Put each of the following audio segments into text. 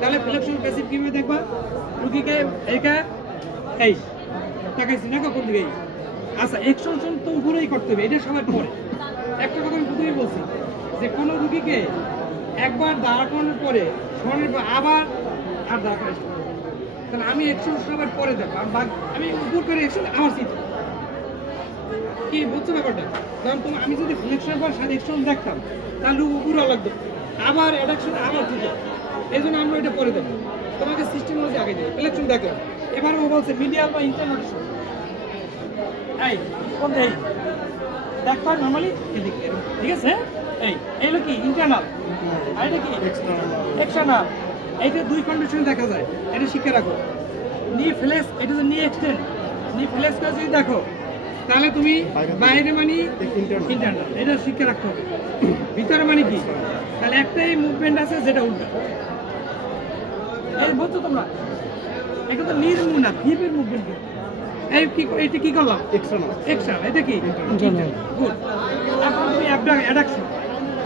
তাহলে flexible passive কিভাবে দেখবা? রোগীকে এইটা এই তাকাইছি না কোন দিকে? আচ্ছা এক্সটেনশন তো উপরেই করতে হবে, এটা সবার পরে। একটা কথা আমি প্রথমেই বলছি যে কোনো রোগীকে একবার দাঁড়া করানোর পরে শোনার পর আবার আর দাঁড়া করাই, তাহলে আমি এক্সটেনশন সবার পরে দেখো, আমি উপর করে এক্সটেনশন আমার সিট কি বুঝছো ব্যাপারটা? কারণ তুমি আমি যদি ফ্লেক্সন পর সাথে এক্সটেনশন দেখতাম তাহলে উপরে লাগতো, আবার অ্যাডাকশন আবার ঠিক আছে, এই জন্য আমরা এটা করে দেবো। তোমাকে সিস্টেম অনুযায়ী আগে দেবে ফ্লেক্সন দেখলাম। এবার ও বলছে মিডিয়াল বা ইন্টারনাল এই কোন এই দেখো নরমালি এদিকে, ঠিক আছে? এই হলো কি ইন্টারনাল আর এটা কি এক্সটার্নাল। এইটা দুই কন্ডিশন দেখা যায়, এটা শিখে রাখো। নি ফ্লেক্স, এটা হচ্ছে নি এক্সটেন্ড, নি ফ্লেক্স করে যদি দেখো তাহলে তুমি বাইরে মানে ইন্টারনাল, এটা শিখে রাখতে হবে। ভিতরে মানে কি? তাহলে একটাই মুভমেন্ট আছে যেটা উল্টা। এই বুঝছো তোমরা? এটা তো নির মুভ না, হিপের মুভমেন্ট। এই কি এটা কি করলাম? এক্সটার্নাল। এক্সটার্নাল এটা কি ইন্টারনাল। গুড। এখন তুমি অ্যাডাকশন,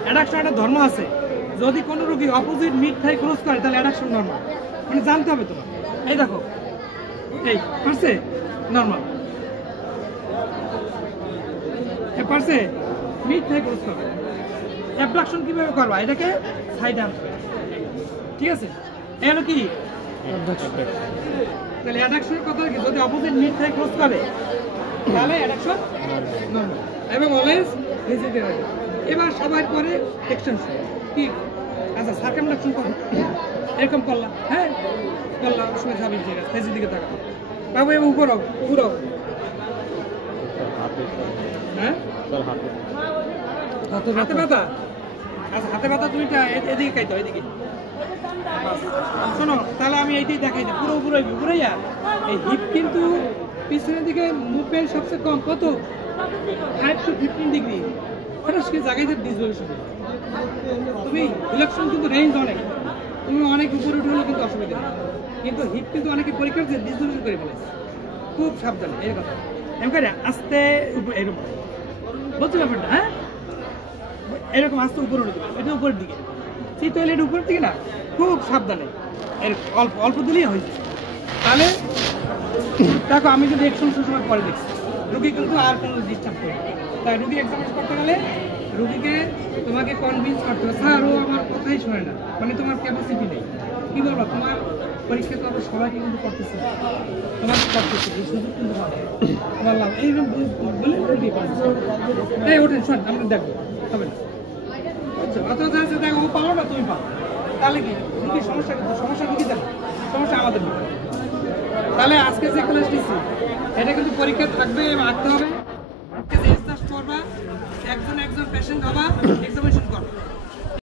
অ্যাডাকশন একটা ধর্ম আছে। যদি কোনো রোগী অপোজিট মিড থাই ক্রস করে তাহলে অ্যাডাকশন নরমাল, মানে জানতে হবে তোমার। এই দেখো এই পারছে নরমাল, পারছে মিড থাই ক্রস করবে। অ্যাবডাকশন কিভাবে করবা? এটাকে সাইড আনবে, ঠিক আছে? এলো কি তাহলে অ্যাডাকশনের কথা কি? যদি অপোজিট মিড থাই ক্রস করে তাহলে অ্যাডাকশন নরমাল এবং অলওয়েজ ভিজিটে রাখবে। এবার সবাই পরে এক্সটেনশন কি? আচ্ছা সার্কামডাকশন করো, এরকম করলাম, হ্যাঁ করলাম, সময় যাবে ঠিক আছে, ফেসের দিকে তাকাবো বাবু, এবার উপর হোক, উপর হোক, হ্যাঁ হাতে ব্যথা। আচ্ছা হাতে ব্যথা তুমি এদিকে খাইতো, এদিকে শোনো। তাহলে আমি এইটাই দেখাই দিই, পুরো উপরে উপরেইয়া এই হিপ কিন্তু পিছনের দিকে মুভমেন্ট সবচেয়ে কম, কত 5 to 15 ডিগ্রি। ফটাসকে জায়গায় ডিসলোকেশন, তুমি ইলেকশন কিন্তু রেঞ্জ অনেক, তুমি অনেক উপরে উঠে হলে কিন্তু অসুবিধা নেই। কিন্তু হিপ কিন্তু অনেকে পরীক্ষা যে ডিসলোকেশন করে ফেলেছে, খুব সাবধানে এই কথা। এমন করে আস্তে উপরে এরকম বলছো ব্যাপারটা, হ্যাঁ এরকম আস্তে উপরে উঠে দেবে, এটা উপরের দিকে সেই টয়লেট উপরের দিকে না, খুব সাবধানে অল্প অল্প দিলেই হয়েছে। তাহলে দেখো আমি যদি এক্সটেনশন সময় পরে দেখছি রুগী কিন্তু আর কোনো ডিস্টার্ব করে, তাই রুগী এক্সামিন করতে গেলে রুগীকে তোমাকে কনভিন্স করতে হবে, স্যার ও আমার কথাই শোনে না, মানে তোমার ক্যাপাসিটি নেই। কি বলবো, তোমার পরীক্ষা তো সবাইকে কিন্তু করতেছে, তোমাকে করতেছে, এই সুযোগ কিন্তু বললাম এইরকম বলে রুগী এই ওঠেন শোন আমরা দেখবো হবে না, বুঝছো? অথচ দেখো ও পাও না তুমি পাও, তাহলে কি রুগীর সমস্যা? কিন্তু সমস্যা রুগী দেবে, সমস্যা আমাদের নেই। তাহলে আজকে যে ক্লাস নিচ্ছি এটা কিন্তু পরীক্ষা থাকবে এবং আঁকতে হবে। আজকে যে স্টার্ট করবা, একজন একজন পেশেন্ট হবা, এক্সামিনেশন করবা।